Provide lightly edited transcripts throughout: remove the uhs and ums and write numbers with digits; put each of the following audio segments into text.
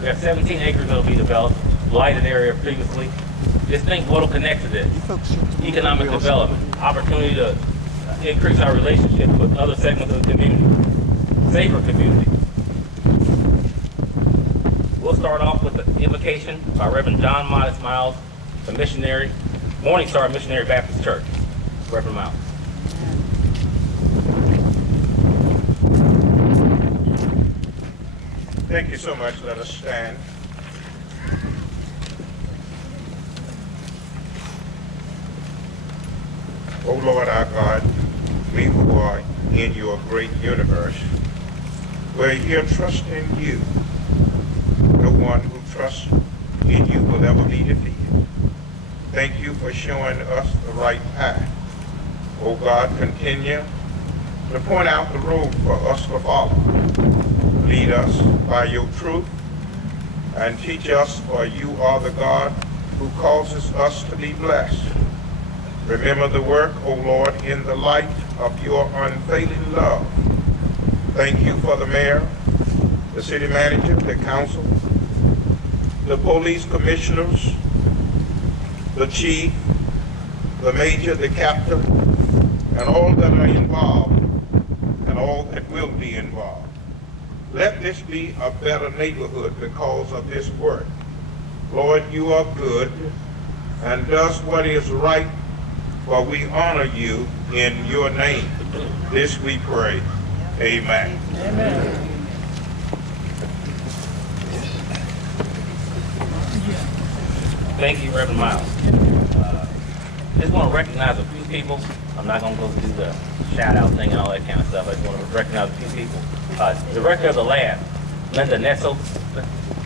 We have 17 acres that will be developed, lighted area previously. Just think what will connect to this. Economic development, opportunity to increase our relationship with other segments of the community, safer community. We'll start off with the invocation by Reverend John Modest Miles, the missionary, Morning Star Missionary Baptist Church. Reverend Miles. Thank you so much. Let us stand. O Lord our God, we who are in your great universe, we're here trusting you. No one who trusts in you will ever be defeated. Thank you for showing us the right path. O God, continue to point out the road for us to follow. Lead us by your truth and teach us, for you are the God who causes us to be blessed. Remember the work, O Lord, in the light of your unfailing love. Thank you for the mayor, the city manager, the council, the police commissioners, the chief, the major, the captain, and all that are involved and all that will be involved. Let this be a better neighborhood because of this work. Lord, you are good and does what is right, for we honor you in your name. This we pray. Amen. Amen. Thank you, Reverend Miles. Just want to recognize a few people. I'm not going to go through the shout-out thing and all that kind of stuff. I just want to recognize a few people. Director of the lab, Linda Nessel.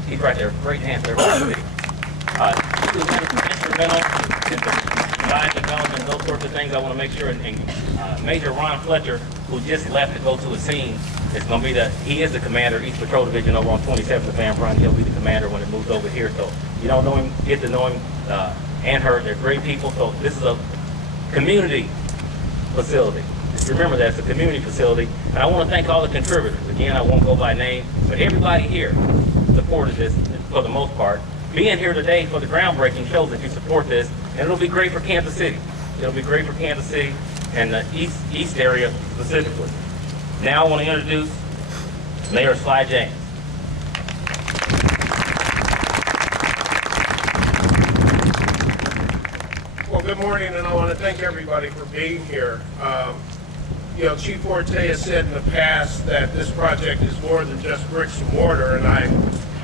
He's right there. Great hands, everybody. She was instrumental in the design development and those sorts of things. I want to make sure. And Major Ron Fletcher, who just left to go to a scene, is going to be he is the commander, East Patrol Division over on 27th of Van Brunt. He'll be the commander when it moves over here. So you don't know him, get to know him and her. They're great people. So this is a community facility. Just remember that it's a community facility. And I want to thank all the contributors. Again, I won't go by name, but everybody here supported this for the most part. Being here today for the groundbreaking shows that you support this, and it'll be great for Kansas City. It'll be great for Kansas City and the east area specifically. Now I want to introduce Mayor Sly James. Well, good morning, and I want to thank everybody for being here. Chief Forte has said in the past that this project is more than just bricks and mortar, and I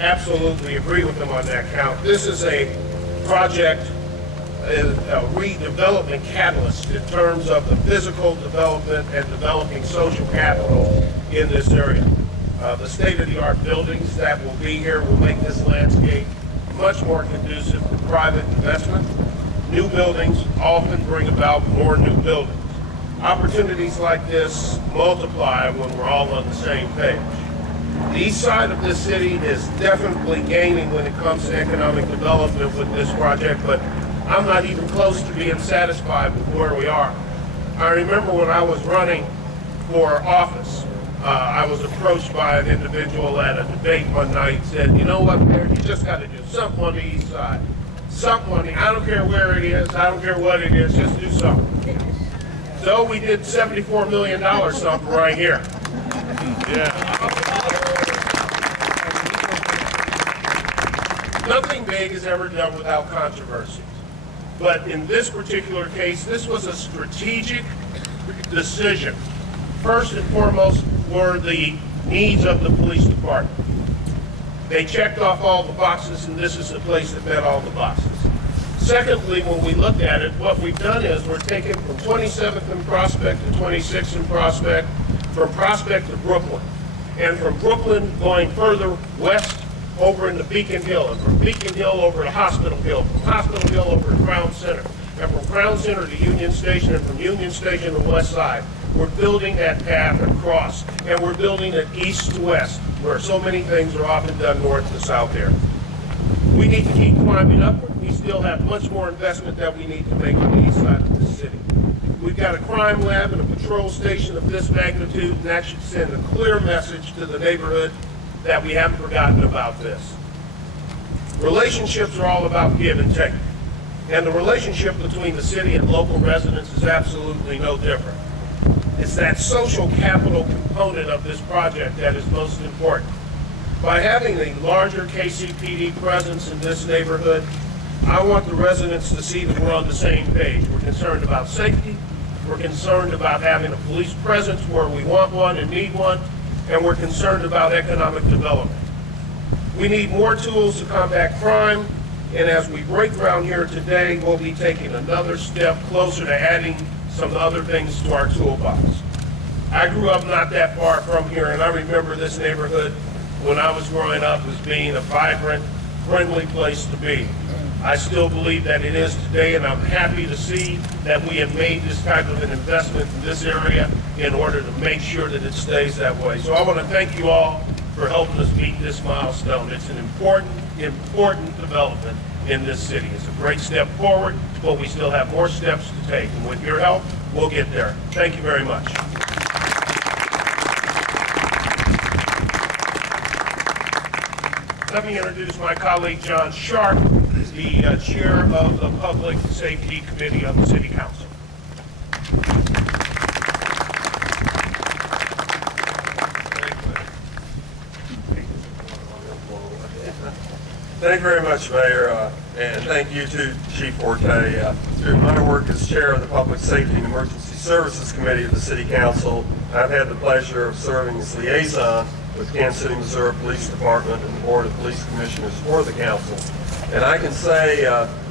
absolutely agree with him on that count. This is a project, a redevelopment catalyst in terms of the physical development and developing social capital in this area. The state-of-the-art buildings that will be here will make this landscape much more conducive to private investment. New buildings often bring about more new buildings. Opportunities like this multiply when we're all on the same page. The east side of this city is definitely gaining when it comes to economic development with this project, but I'm not even close to being satisfied with where we are. I remember when I was running for office, I was approached by an individual at a debate one night and said, you know what, Mayor, you just got to do something on the east side. Something on the, I don't care where it is, I don't care what it is, just do something. So we did $74 million something right here. Yeah. Nothing big is ever done without controversy. But in this particular case, this was a strategic decision. First and foremost were the needs of the police department. They checked off all the boxes, and this is the place that met all the boxes. Secondly, when we look at it, what we've done is we're taking from 27th and Prospect to 26th and Prospect, from Prospect to Brooklyn, and from Brooklyn going further west over into Beacon Hill, and from Beacon Hill over to Hospital Hill, from Hospital Hill over to Crown Center, and from Crown Center to Union Station, and from Union Station to West Side. We're building that path across, and we're building it east to west, where so many things are often done north to south there. We need to keep climbing upward. We still have much more investment that we need to make on the east side of the city. We've got a crime lab and a patrol station of this magnitude, and that should send a clear message to the neighborhood that we haven't forgotten about this. Relationships are all about give and take, and the relationship between the city and local residents is absolutely no different. It's that social capital component of this project that is most important. By having a larger KCPD presence in this neighborhood, I want the residents to see that we're on the same page. We're concerned about safety, we're concerned about having a police presence where we want one and need one, and we're concerned about economic development. We need more tools to combat crime, and as we break ground here today, we'll be taking another step closer to adding some other things to our toolbox. I grew up not that far from here, and I remember this neighborhood when I was growing up as being a vibrant, friendly place to be. I still believe that it is today, and I'm happy to see that we have made this type of an investment in this area in order to make sure that it stays that way. So I want to thank you all for helping us meet this milestone. It's an important development in this city. It's a great step forward, but we still have more steps to take. And with your help, we'll get there. Thank you very much. Let me introduce my colleague, John Sharp, the chair of the Public Safety Committee of the City Council. Thank you very much, Mayor, and thank you to Chief Forte. Through my work as chair of the Public Safety and Emergency Services Committee of the City Council, I've had the pleasure of serving as liaison with Kansas City, Missouri Police Department and the Board of Police Commissioners for the council. And I can say,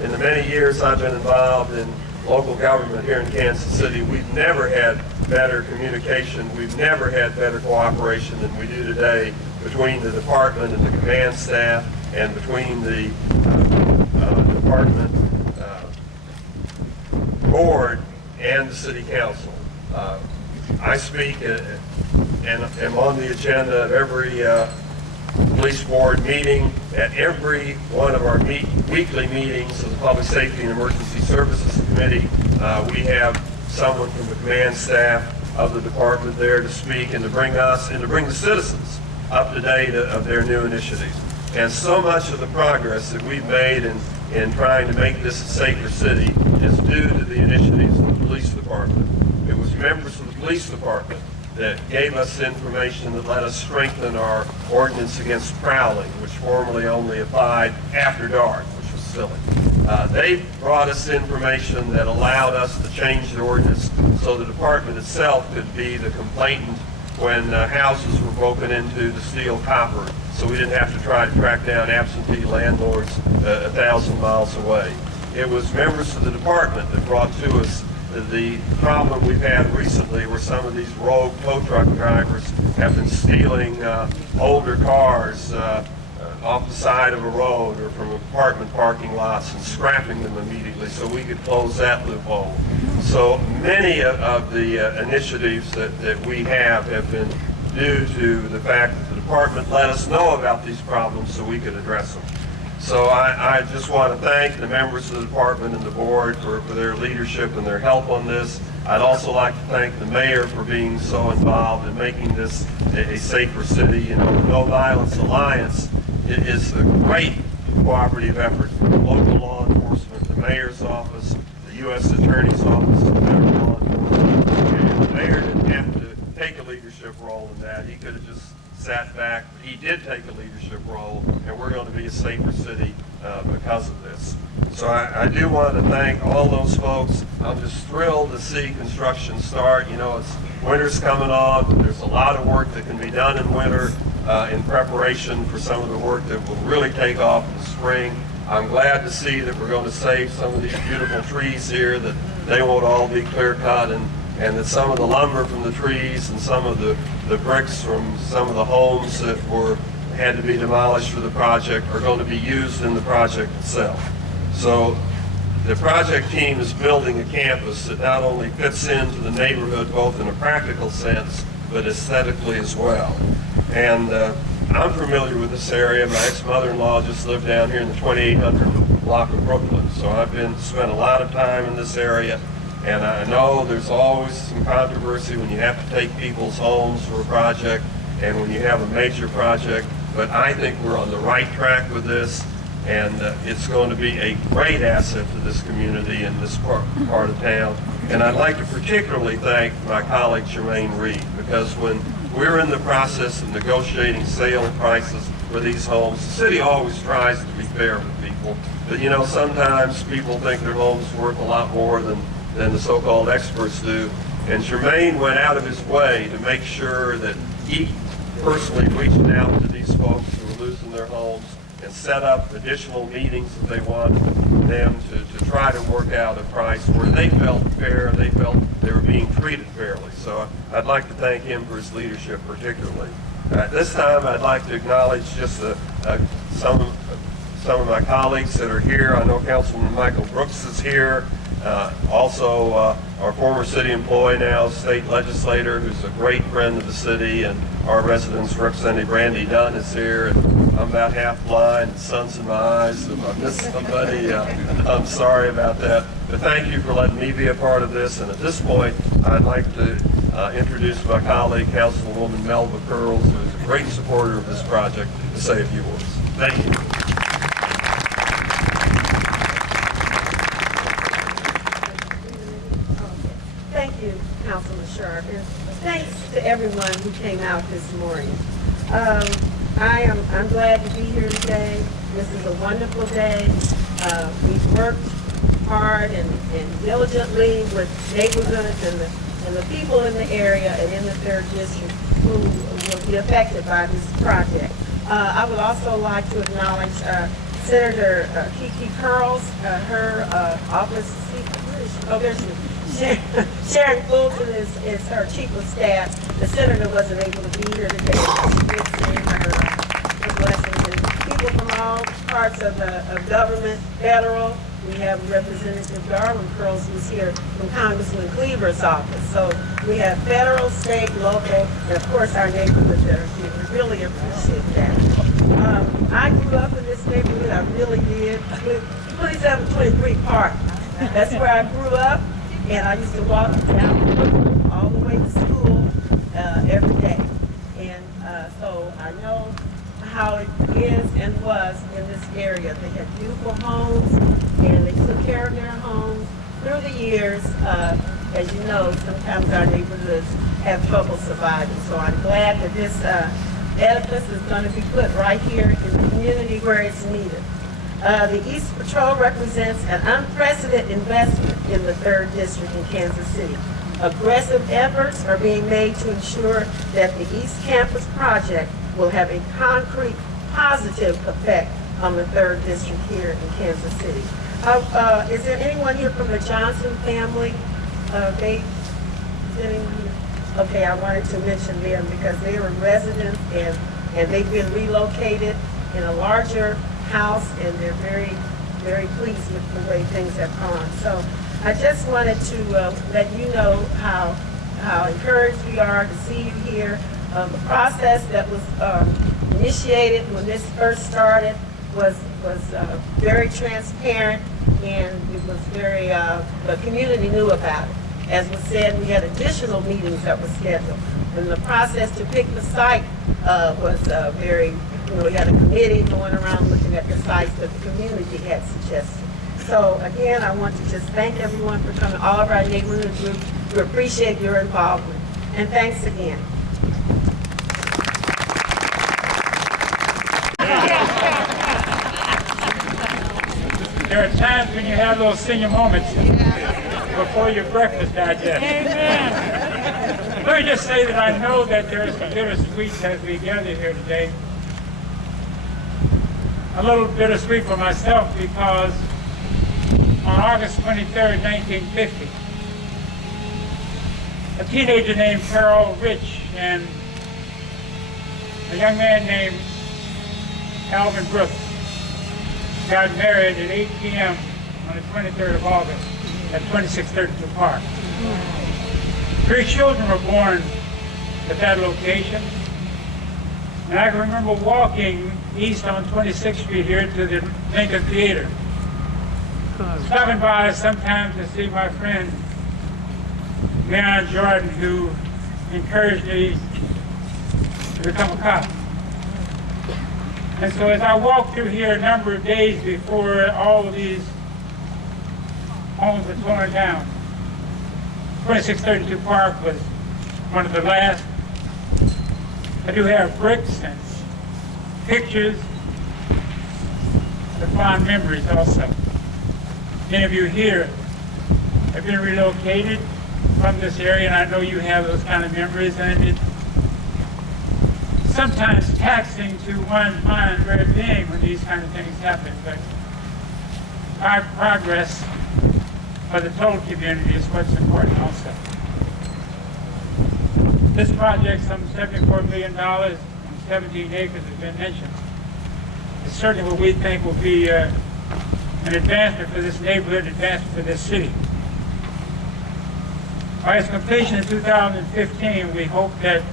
in the many years I've been involved in local government here in Kansas City, we've never had better communication, we've never had better cooperation than we do today between the department and the command staff, and between the department board and the city council. I speak and am on the agenda of every police board meeting, at every one of our weekly meetings of the Public Safety and Emergency Services Committee. We have someone from the command staff of the department there to speak and to bring us and to bring the citizens up to date of their new initiatives. And so much of the progress that we've made in trying to make this a safer city is due to the initiatives of the police department. It was members of the police department that gave us information that let us strengthen our ordinance against prowling, which formerly only applied after dark, which was silly. They brought us information that allowed us to change the ordinance so the department itself could be the complainant when houses were broken into to steal copper, so we didn't have to try to track down absentee landlords 1,000 miles away. It was members of the department that brought to us the problem we've had recently where some of these rogue tow truck drivers have been stealing older cars off the side of a road or from apartment parking lots and scrapping them immediately, so we could close that loophole. So many of the initiatives that we have been due to the fact that the department let us know about these problems so we could address them. So I just want to thank the members of the department and the board for their leadership and their help on this. I'd also like to thank the mayor for being so involved in making this a safer city. You know, the No Violence Alliance is a great cooperative effort from local law enforcement, the mayor's office, the U.S. Attorney's Office, and federal law enforcement. And the mayor didn't have to take a leadership role in that. He could have just sat back. He did take a leadership role, and we're going to be a safer city because of this. So I do want to thank all those folks. I'm just thrilled to see construction start. You know, it's winter's coming on, but there's a lot of work that can be done in winter in preparation for some of the work that will really take off in the spring. I'm glad to see that we're going to save some of these beautiful trees here, that they won't all be clear cut, and that some of the lumber from the trees and some of the bricks from some of the homes that had to be demolished for the project are going to be used in the project itself. So the project team is building a campus that not only fits into the neighborhood both in a practical sense, but aesthetically as well. And I'm familiar with this area. My ex-mother-in-law just lived down here in the 2800 block of Brooklyn. So I've spent a lot of time in this area. And I know there's always some controversy when you have to take people's homes for a project and when you have a major project, but I think we're on the right track with this, and it's going to be a great asset to this community and this part of town. And I'd like to particularly thank my colleague Jermaine Reed, because when we're in the process of negotiating sale prices for these homes, the city always tries to be fair with people. But you know, sometimes people think their home's worth a lot more than the so-called experts do. And Jermaine went out of his way to make sure that he personally reached out to these folks who were losing their homes and set up additional meetings if they wanted them to try to work out a price where they felt fair, they felt they were being treated fairly. So I'd like to thank him for his leadership particularly. At this time, I'd like to acknowledge just some of my colleagues that are here. I know Councilman Michael Brooks is here. Also, our former city employee now, state legislator, who's a great friend of the city, and our residents, Representative Randy Dunn is here. And I'm about half blind, sun's in my eyes, so if I miss somebody, I'm sorry about that. But thank you for letting me be a part of this. And at this point, I'd like to introduce my colleague, Councilwoman Melba Curls, who is a great supporter of this project, to say a few words. Thank you. Thank you, Councilman Sharp, and thanks to everyone who came out this morning. I'm glad to be here today. This is a wonderful day. We've worked hard and diligently with neighborhoods and the people in the area and in the 3rd District who will be affected by this project. I would also like to acknowledge Senator Kiki Curls, her office. Oh, there's Sharon Fulton is her chief of staff. The senator wasn't able to be here today. She did send her blessings. And people from all parts of government, federal. We have Representative Darwin Curls who's here from Congressman Cleaver's office. So we have federal, state, local, and of course our neighborhoods that are here. We really appreciate that. I grew up in this neighborhood. I really did. 2723 Park. That's where I grew up. And I used to walk down all the way to school every day. And so I know how it is and was in this area. They had beautiful homes, and they took care of their homes through the years. As you know, sometimes our neighborhoods have trouble surviving. So I'm glad that this edifice is going to be put right here in the community where it's needed. The East Patrol represents an unprecedented investment in the 3rd District in Kansas City. Aggressive efforts are being made to ensure that the East Campus project will have a concrete positive effect on the 3rd District here in Kansas City. Is there anyone here from the Johnson family? Is there anyone here? Okay, I wanted to mention them because they were residents and they've been relocated in a larger house, and they're very, very pleased with the way things have gone. So I just wanted to let you know how encouraged we are to see you here. The process that was initiated when this first started was very transparent, and it was very, the community knew about it. As was said, we had additional meetings that were scheduled. And the process to pick the site was very, we had a committee going around looking at the sites that the community had suggested. So again, I want to just thank everyone for coming, all of our neighborhood groups. We appreciate your involvement. And thanks again. There are times when you have those senior moments before your breakfast digest. Amen. Let me just say that I know that there is some bittersweet as we gather here today. A little bittersweet for myself because on August 23rd, 1950, a teenager named Carol Rich and a young man named Alvin Brooks got married at 8 p.m. on the 23rd of August at 2632 Park. 3 children were born at that location. And I can remember walking east on 26th Street here to the Lincoln Theater. Stopping by sometimes to see my friend Leon Jordan, who encouraged me to become a cop. And so as I walked through here a number of days before all of these homes were torn down, 2632 Park was one of the last. I do have bricks and pictures, the fond memories also. Many of you here have been relocated from this area, and I know you have those kind of memories, and it's sometimes taxing to one's mind very being when these kind of things happen, but our progress for the total community is what's important also. This project, some $74 million on 17 acres has been mentioned. It's certainly what we think will be an advancement for this neighborhood, advancement for this city. By its completion in 2015, we hope that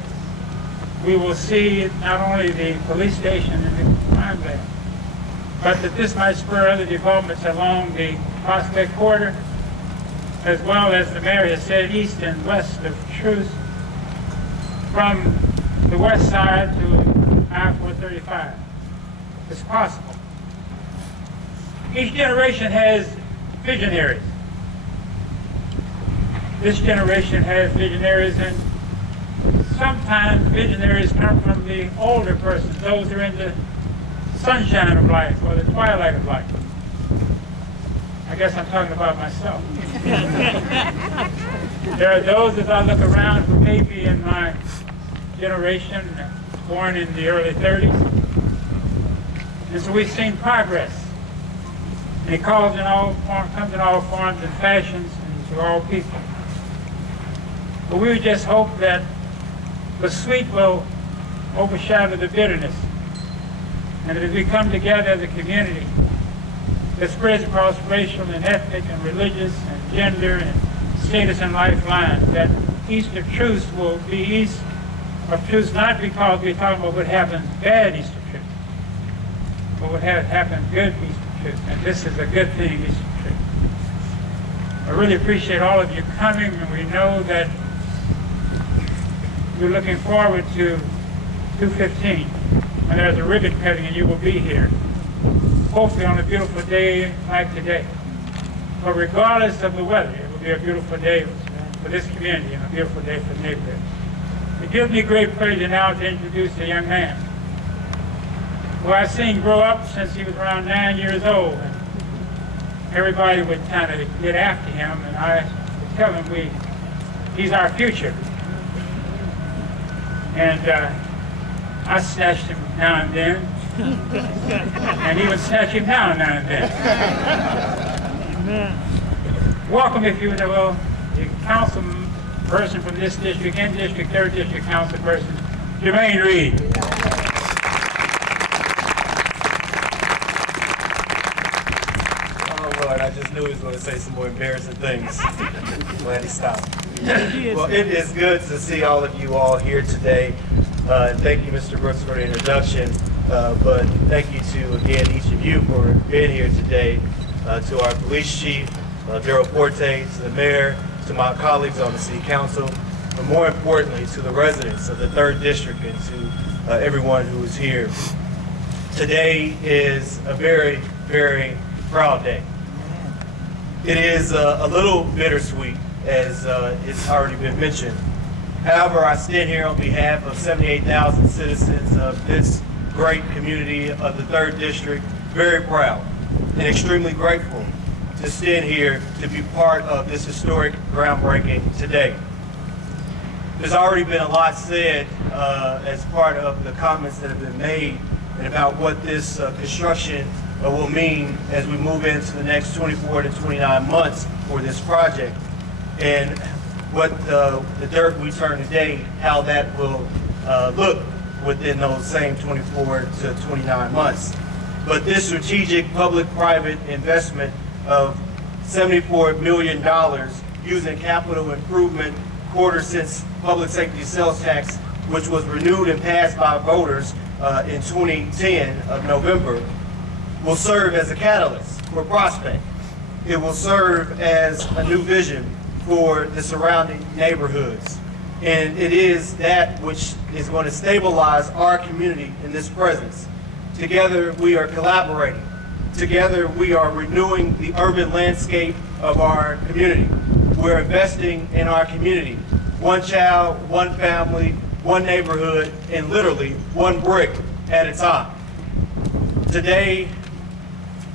we will see not only the police station and the crime lab, but that this might spur other developments along the Prospect Corridor, as well as the mayor has said, east and west of Truth, from the west side to I-435. It's possible. Each generation has visionaries. This generation has visionaries, and sometimes visionaries come from the older persons, those who are in the sunshine of life or the twilight of life. I guess I'm talking about myself. There are those, as I look around, who may be in my generation, born in the early 30s. And so we've seen progress. And it comes in all forms and fashions and to all people. But we would just hope that the sweet will overshadow the bitterness. And that as we come together as a community that spreads across racial and ethnic and religious and gender and status and lifelines, that East of Truth will be East of Truth, not because we're talking about what happens bad East of Truth, but what has happened good East of Truth. And this is a good thing, East of Truth. I really appreciate all of you coming, and we know that we're looking forward to 2/15, when there's a ribbon cutting and you will be here, hopefully on a beautiful day like today. But regardless of the weather, it will be a beautiful day for this community and a beautiful day for the neighborhood. It gives me great pleasure now to introduce a young man who I've seen grow up since he was around 9 years old. And everybody would kind of get after him, and I would tell him he's our future. And I snatched him now and then, and he would snatch him now and then. Welcome, if you will, the council person from this district, and district, 3rd District council person, Jermaine Reed. Oh Lord, I just knew he was going to say some more embarrassing things. Glad he stopped. Well, it is good to see all of you all here today. Thank you, Mr. Brooks, for the introduction. But thank you to, again, each of you for being here today. To our police chief, Daryl Forte, to the mayor, to my colleagues on the city council, but more importantly, to the residents of the 3rd District and to everyone who is here. Today is a very, very proud day. It is a little bittersweet, as it's already been mentioned. However, I stand here on behalf of 78,000 citizens of this great community of the 3rd District, very proud and extremely grateful to stand here to be part of this historic groundbreaking today. There's already been a lot said as part of the comments that have been made and about what this construction will mean as we move into the next 24 to 29 months for this project, and what the dirt we turn today, how that will look within those same 24 to 29 months. But this strategic public-private investment of $74 million using capital improvement quarter-cent public safety sales tax, which was renewed and passed by voters in 2010 of November, will serve as a catalyst for Prospect. It will serve as a new vision for the surrounding neighborhoods. And it is that which is going to stabilize our community in this presence. Together, we are collaborating. Together, we are renewing the urban landscape of our community. We're investing in our community. One child, one family, one neighborhood, and literally one brick at a time. Today,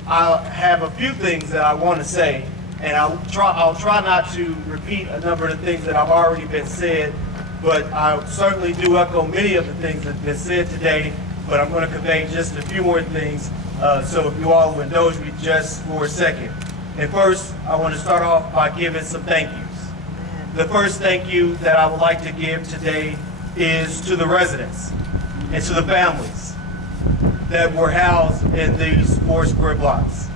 I have a few things that I want to say, and I'll try not to repeat a number of the things that have already been said, but I certainly do echo many of the things that have been said today, but I'm going to convey just a few more things, so if you all will indulge me just for a second. And first, I want to start off by giving some thank yous. The first thank you that I would like to give today is to the residents and to the families that were housed in these 4 square blocks.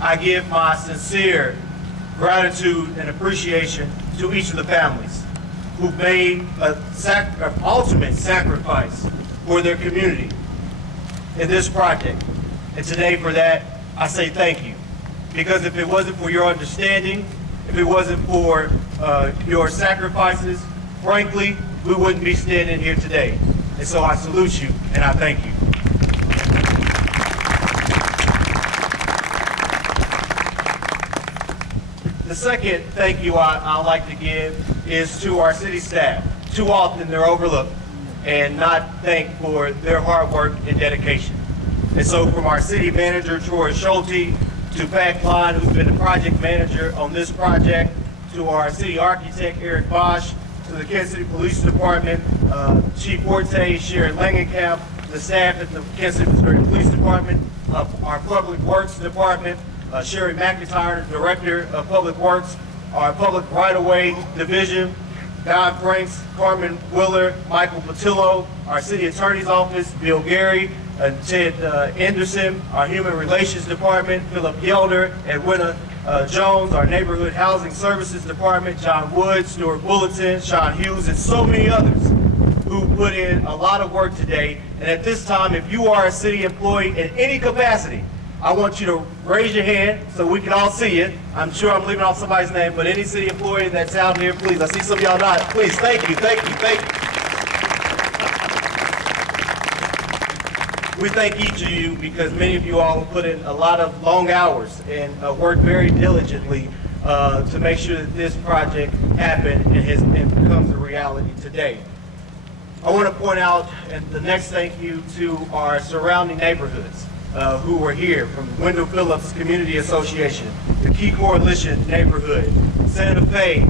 I give my sincere gratitude and appreciation to each of the families who made an ultimate sacrifice for their community in this project. And today for that, I say thank you. Because if it wasn't for your understanding, if it wasn't for your sacrifices, frankly, we wouldn't be standing here today. And so I salute you and I thank you. The second thank you I'd like to give is to our city staff. Too often they're overlooked and not thanked for their hard work and dedication. And so from our city manager, Troy Schulte, to Pat Klein, who's been the project manager on this project, to our city architect, Eric Bosch, to the Kansas City Police Department, Chief Forte, Sharon Langenkamp, the staff at the Kansas City, Missouri Police Department, our Public Works Department, Sherry McIntyre, Director of Public Works, our Public Right-of-Way Division, Don Franks, Carmen Willer, Michael Patillo, our City Attorney's Office, Bill Gary, Ted Anderson, our Human Relations Department, Philip Gelder, Edwina Jones, our Neighborhood Housing Services Department, John Wood, Stuart Bulletin, Sean Hughes, and so many others who put in a lot of work today. And at this time, if you are a city employee in any capacity, I want you to raise your hand so we can all see it. I'm sure I'm leaving off somebody's name, but any city employee that's out here, please, I see some of y'all nod. Please, thank you, thank you, thank you. We thank each of you because many of you all put in a lot of long hours and worked very diligently to make sure that this project happened and becomes a reality today. I want to point out the next thank you to our surrounding neighborhoods who were here, from Wendell Phillips Community Association, the Key Coalition neighborhood, Santa Fe,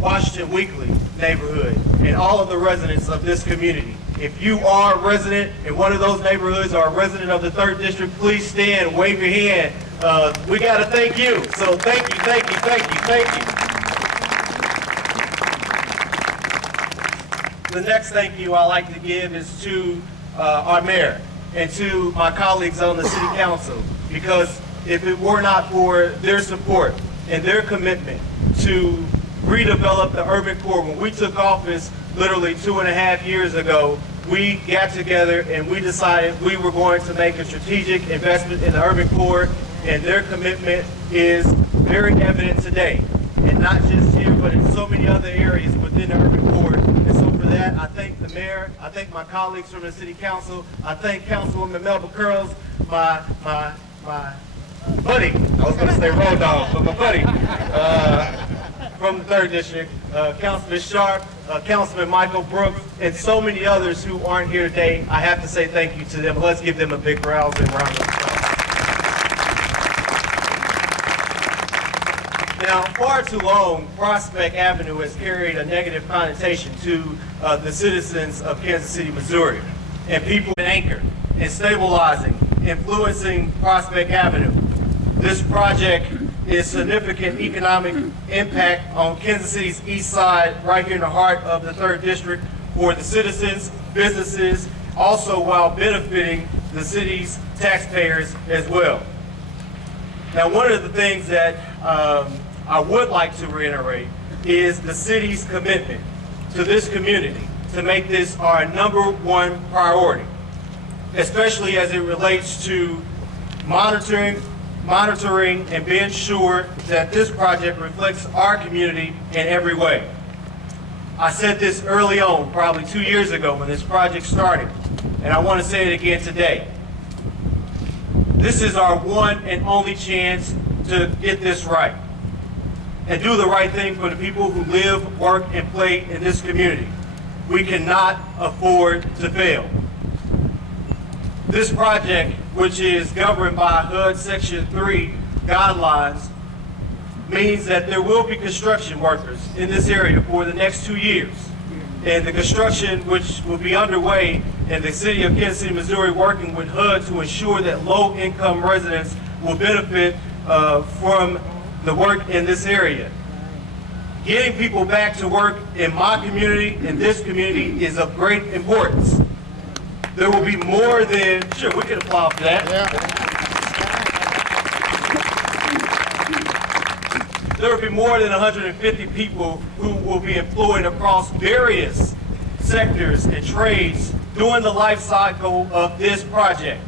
Washington Weekly neighborhood, and all of the residents of this community. If you are a resident in one of those neighborhoods or a resident of the 3rd District, please stand, wave your hand. We got to thank you. So thank you, thank you, thank you, thank you. The next thank you I'd like to give is to our mayor and to my colleagues on the city council, because if it were not for their support and their commitment to redevelop the urban core, when we took office literally 2.5 years ago, we got together and we decided we were going to make a strategic investment in the urban core, and their commitment is very evident today. And not just here, but in so many other areas within the urban core. And so for that, I thank the mayor, I thank my colleagues from the city council, I thank Councilwoman Melba Curls, my buddy, I was going to say road dog, but my buddy, from the 3rd District, Councilman Sharp, Councilman Michael Brooks, and so many others who aren't here today. I have to say thank you to them. Let's give them a big round of applause. Now, far too long, Prospect Avenue has carried a negative connotation to the citizens of Kansas City, Missouri, and people in anchor and stabilizing, influencing Prospect Avenue. This project is significant economic impact on Kansas City's east side, right here in the heart of the 3rd District, for the citizens, businesses, also while benefiting the city's taxpayers as well. Now, one of the things that I would like to reiterate is the city's commitment to this community to make this our #1 priority, especially as it relates to monitoring, monitoring and being sure that this project reflects our community in every way. I said this early on, probably 2 years ago when this project started, and I want to say it again today. This is our one and only chance to get this right and do the right thing for the people who live, work, and play in this community. We cannot afford to fail. This project, which is governed by HUD Section 3 guidelines, means that there will be construction workers in this area for the next 2 years. And the construction, which will be underway in the city of Kansas City, Missouri, working with HUD to ensure that low-income residents will benefit from the work in this area. Getting people back to work in my community, in this community, is of great importance. There will be more than, sure, we can applaud for that. There will be more than 150 people who will be employed across various sectors and trades during the life cycle of this project.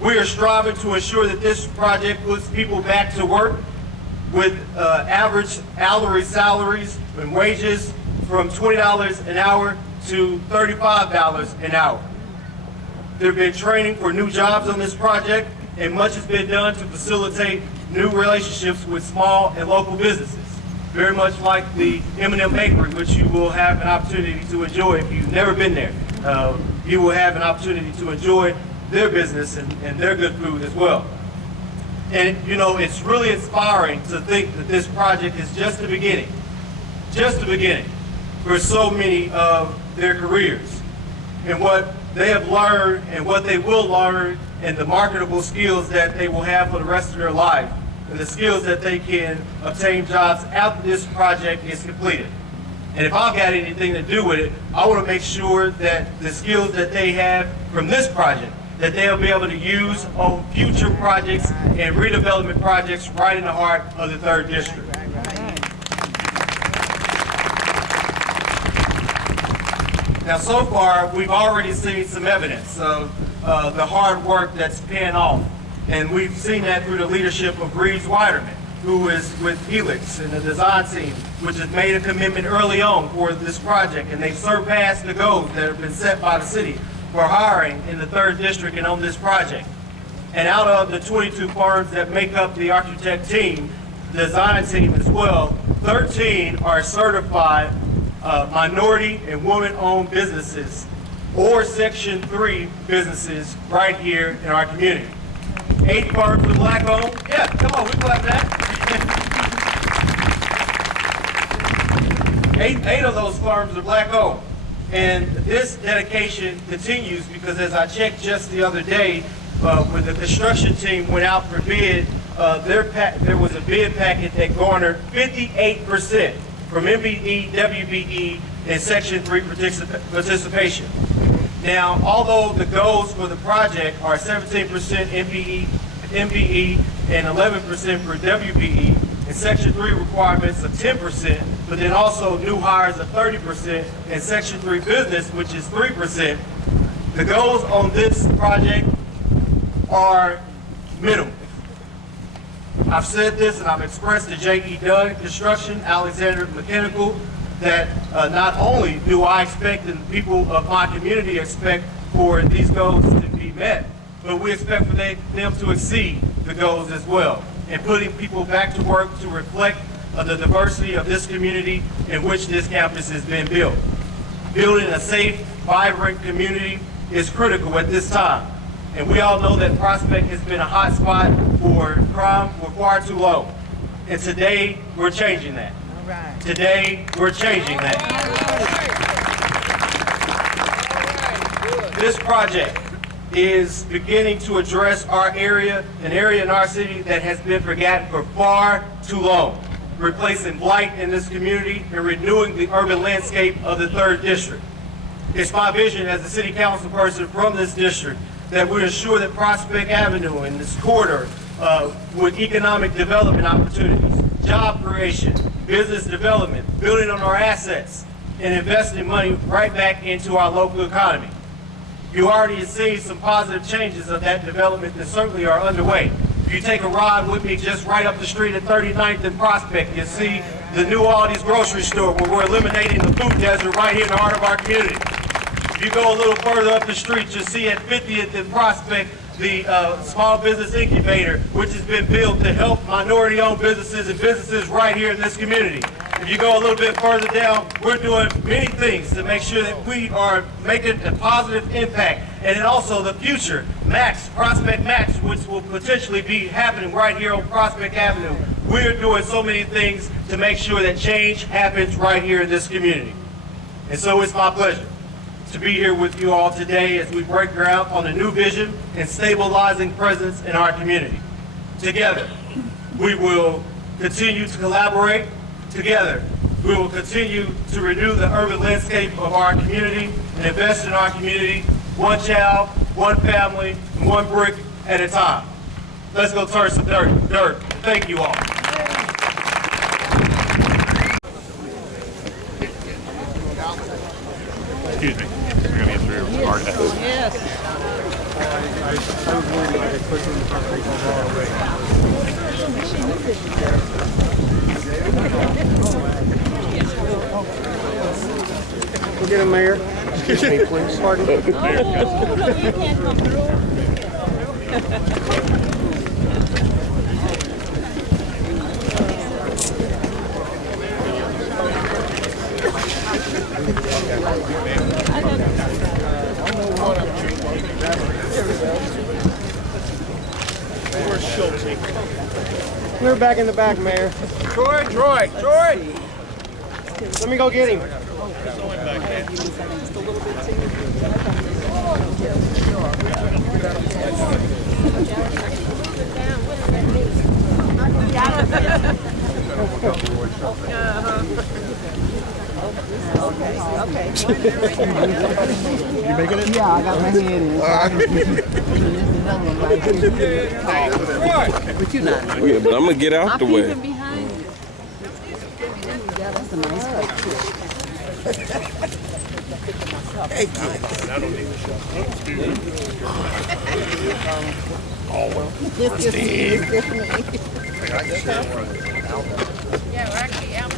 We are striving to ensure that this project puts people back to work with average hourly salaries and wages from $20 an hour to $35 an hour. There have been training for new jobs on this project, and much has been done to facilitate new relationships with small and local businesses, very much like the M&M Bakery, which you will have an opportunity to enjoy if you've never been there. You will have an opportunity to enjoy their business and their good food as well. And you know, it's really inspiring to think that this project is just the beginning for so many of their careers, and what they have learned and what they will learn, and the marketable skills that they will have for the rest of their life, and the skills that they can obtain jobs after this project is completed. And if I've got anything to do with it, I want to make sure that the skills that they have from this project, that they'll be able to use on future projects and redevelopment projects right in the heart of the 3rd District. Now, so far, we've already seen some evidence of the hard work that's paying off. And we've seen that through the leadership of Reeves Weiderman, who is with Helix and the design team, which has made a commitment early on for this project. And they've surpassed the goals that have been set by the city for hiring in the 3rd District and on this project. And out of the 22 firms that make up the architect team, the design team as well, 13 are certified minority and woman-owned businesses or Section 3 businesses right here in our community. 8 firms are black-owned. Yeah, come on, we clap that. 8 of those firms are black-owned. And this dedication continues because, as I checked just the other day, when the construction team went out for bid, there was a bid packet that garnered 58% from MBE, WBE, and Section 3 participation. Now, although the goals for the project are 17% MBE, and 11% for WBE, and Section 3 requirements of 10%, but then also new hires of 30%, and Section 3 business, which is 3%, the goals on this project are minimal. I've said this and I've expressed to J.E. Dunn Construction, Alexander Mechanical, that not only do I expect and the people of my community expect for these goals to be met, but we expect for them to exceed the goals as well, and putting people back to work to reflect the diversity of this community in which this campus has been built. Building a safe, vibrant community is critical at this time. And we all know that Prospect has been a hot spot for crime for far too long. And today, we're changing that. Today, we're changing that. This project is beginning to address our area, an area in our city that has been forgotten for far too long, replacing blight in this community and renewing the urban landscape of the 3rd District. It's my vision as a city council person from this district that we ensure that Prospect Avenue and this corridor with economic development opportunities, job creation, business development, building on our assets, and investing money right back into our local economy. You already have seen some positive changes of that development that certainly are underway. If you take a ride with me just right up the street at 39th and Prospect, you'll see the new Aldi's grocery store where we're eliminating the food desert right here in the heart of our community. If you go a little further up the street, you'll see at 50th and Prospect the small business incubator, which has been built to help minority-owned businesses and businesses right here in this community. If you go a little bit further down, we're doing many things to make sure that we are making a positive impact. And then also the future, Max, Prospect Max, which will potentially be happening right here on Prospect Avenue. We're doing so many things to make sure that change happens right here in this community. And so it's my pleasure to be here with you all today as we break ground on a new vision and stabilizing presence in our community. Together, we will continue to collaborate. Together, we will continue to renew the urban landscape of our community and invest in our community, one child, one family, and one brick at a time. Let's go turn some dirt. Thank you all. Excuse me. We're going to get through our We'll get him, Mayor. Excuse me, please. Pardon? You can't come through. We're back in the back, Mayor. Troy! Let me go get him. You making it? Yeah, I got my hand in it. But you're not. Yeah, but I'm gonna get out the way. Behind you. That's a nice picture. Yeah, we're actually out.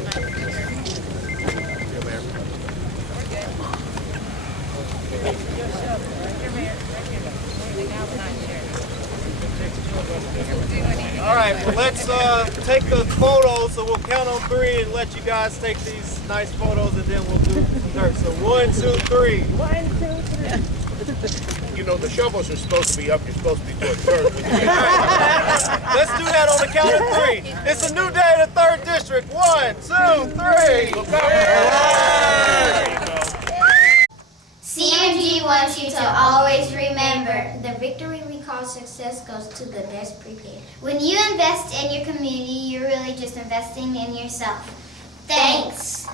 All right, well, let's take the photos, so we'll count on 3 and let you guys take these nice photos, and then we'll do some dirt. So 1, 2, 3. 1, 2, 3. You know, the shovels are supposed to be up. You're supposed to be doing dirt. Let's do that on the count of 3. It's a new day in the 3rd District. 1, 2, 3. CMG wants you to always remember, the victory we call success goes to the best prepared. When you invest in your community, you're really just investing in yourself. Thanks.